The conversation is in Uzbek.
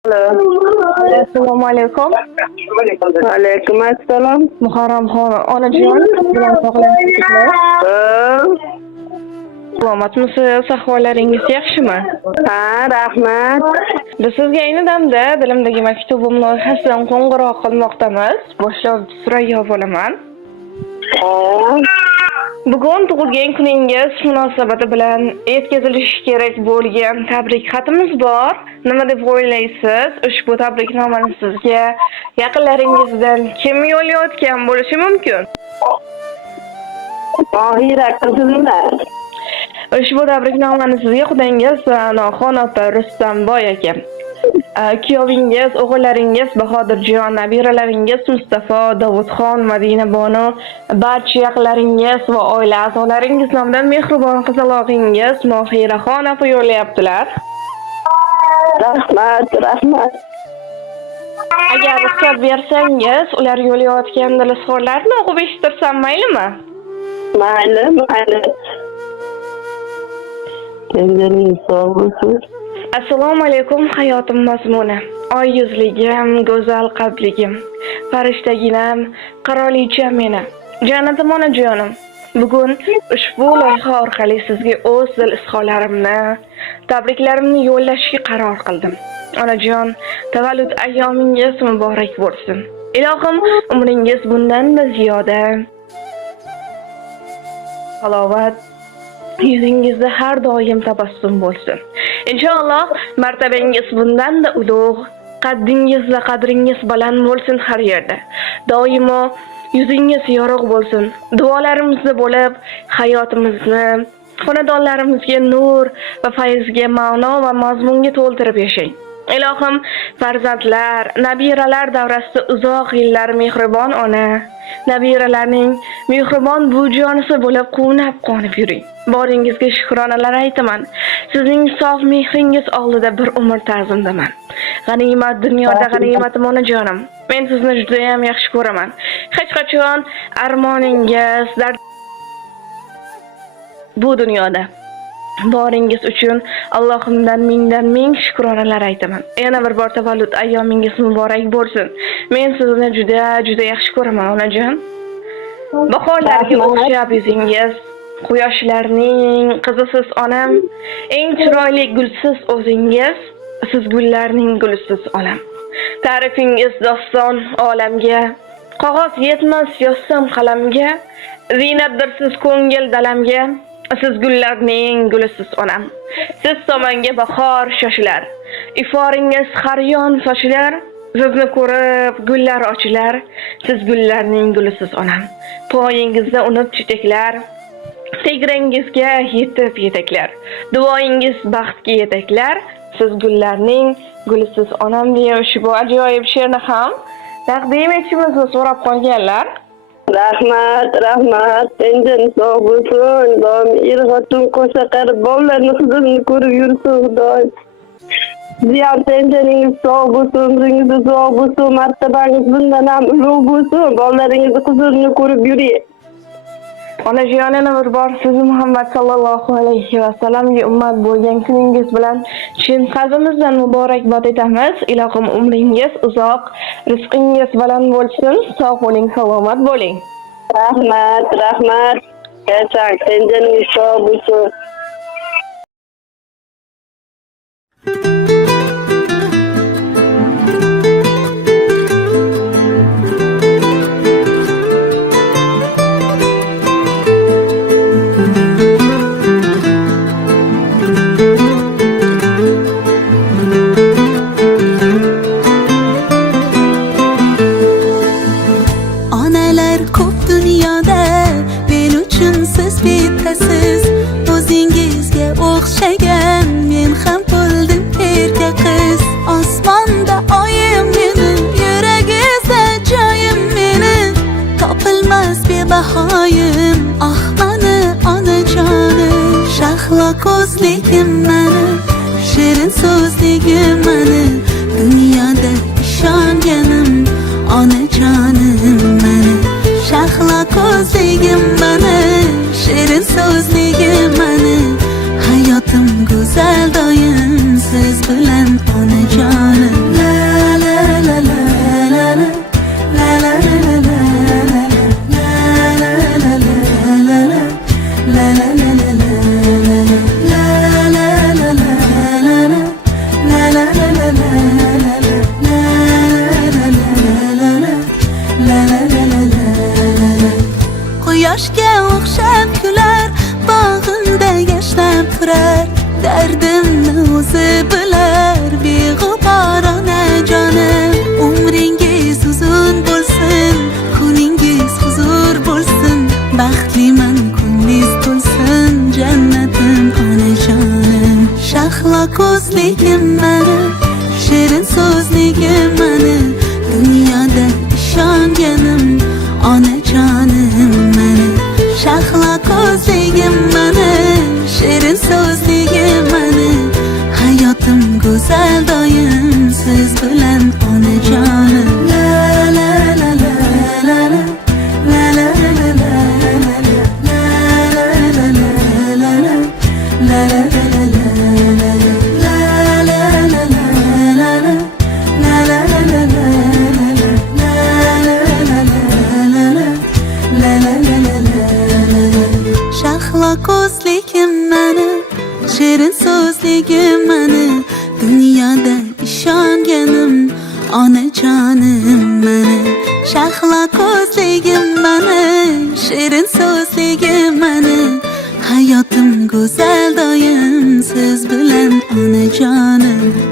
Assalomu alaykum. Alaykum assalom. Muharramxon onajon bilan sog'lomsizlar. Salomatmisiz? Ahvollaringiz yaxshimi? Ha, rahmat. Biz sizga ayni damda dilimdagi maktubim loyihasidan qo'ng'iroq qilmoqdamiz. Boshlovchi Surayyo bo'laman. Bugun tug'ilgan kuningiz munosabati bilan yetkazilishi kerak bo'lgan tabrik xatimiz bor. Nima deb o'ylaysiz? Ushbu tabriknomani sizga yaqinlaringizdan kim yo'llayotgan bo'lishi mumkin? Oxira qizimlar. Ushbu tabriknomani sizga xudangiz Onaxon opa Rustamboy aka, kuyovingiz, o'g'illaringiz Bahodirjon, nabiralaringiz Mustafo, Davudxon, Madinabonu, barcha yaqinlaringiz va oila a'zolaringiz nomidan mehribon qizalog'ingiz Mohiraxon opa yo'llayaptilar. Rahmat. Agar ruxsat bersangiz, ular yo'llayotgan dilizxorlarni o'qib eshittirsam maylimi? Mayli. Kendining sog' bo'lsin. Assalomu alaykum hayotim mazmuni. Oy yuzligim, go'zal qalbligim, farishtaginam, qirolicham meni. Jannatim onajonim. Bugun ushbu loyiha orqali sizga o'z dil izhorlarimni, tabriklarimni yo'llashga qaror qildim. Onajon, tavallud ayyomingiz muborak bo'lsin. Ilohim umringiz bundan-da ziyoda halovat, yuzingizda har doim tabassum bo'lsin. Inshaalloh martabangiz bundan-da ulug', qaddingiz va qadringiz baland bo'lsin har yerda. Doimo yuzingiz yorug' bo'lsin. Duolarimizda bo'lib, hayotimizni, xonadonlarimizga nur va fayzga ma'no va mazmunga to'ldirib yashang. Ilohim farzandlar, nabiralar davrasida uzoq yillar mehribon ona, nabiralarning mehribon bujonisi bo'lib quvnab-qonib yuring. Boringizga shukronalar aytaman. Sizning sof mehringiz oldida bir umr ta'zimdaman. G'animat dunyoda g'animatim onajonim. Men sizni juda ham yaxshi ko'raman. Hech qachon armoningiz, bu dunyoda boringiz uchun Allohimdan ming shukronalar aytaman. Yana bir bor tavallud ayyomingiz muborak bo'lsin. Men sizni juda yaxshi ko'raman onajon. Bahorlarga o'xshab yuzingiz, quyoshlarning qizisiz onam, eng chiroyli gulsiz o'zingiz, siz gullarning gulisiz onam. Ta'rifingiz doston olamga, qog'oz yetmas yozsam qalamga, ziynatdirsiz ko'ngil dalamga, siz gullarning gulisiz onam. Siz tomonga bahor shoshilar, iforingiz har yon sochilar, sizni ko'rib gullar ochilar, siz gullarning gulisiz onam. Poyingizda unib chiteklar, tegrangizga yetib yetaklar, duoyingiz baxtga yetaklar, siz gullarning gulisiz onam deya ushbu ajoyib she'rni ham taqdim etishimizni so'rab qolganlar. Rahmat. Sendan sog' bo'lsin. Doim ir-xotin qo'sha qarib bolalarni qiziqni ko'rib yursin xudoy. Ziyam sendaningiz sog' bo'lsin, umringiz uzoq bo'lsin, martabangiz bundan ham ulug' bo'lsin. Bolalaringizni qiziqni ko'rib yuring. Onajon, yana bir bor sizni Muhammad sallallohu alayhi va sallamga ummat bo'lgan kuningiz bilan chin qalbimizdan muborakbod etamiz. Ilohim umringiz uzoq, rizqingiz baland bo'lsin. Sog' bo'ling, salomat bo'ling. Rahmat. Qachon sendaningiz sog' bo'lsin. Ko'zligim mani, shirin so'zligim mani, dunyoda ishonganim onajonim mani. Shahlo ko'zligim mani, shirin so'zligim mani, hayotim go'zal doim siz bilan onajonim. so'zligim mani dunyoda ishonganim onajonim mani shahlo ko'zligim mani shirin so'zligim mani hayotim go'zal doim siz bilan onajonim la la la la la la la la la shahlo ko'zligim mani shirin so'zligim mani dunyoda ishonganim onajonim mani shahlo ko'zligim mani shirin so'zligim mani hayotim go'zal doim siz bilan onajonim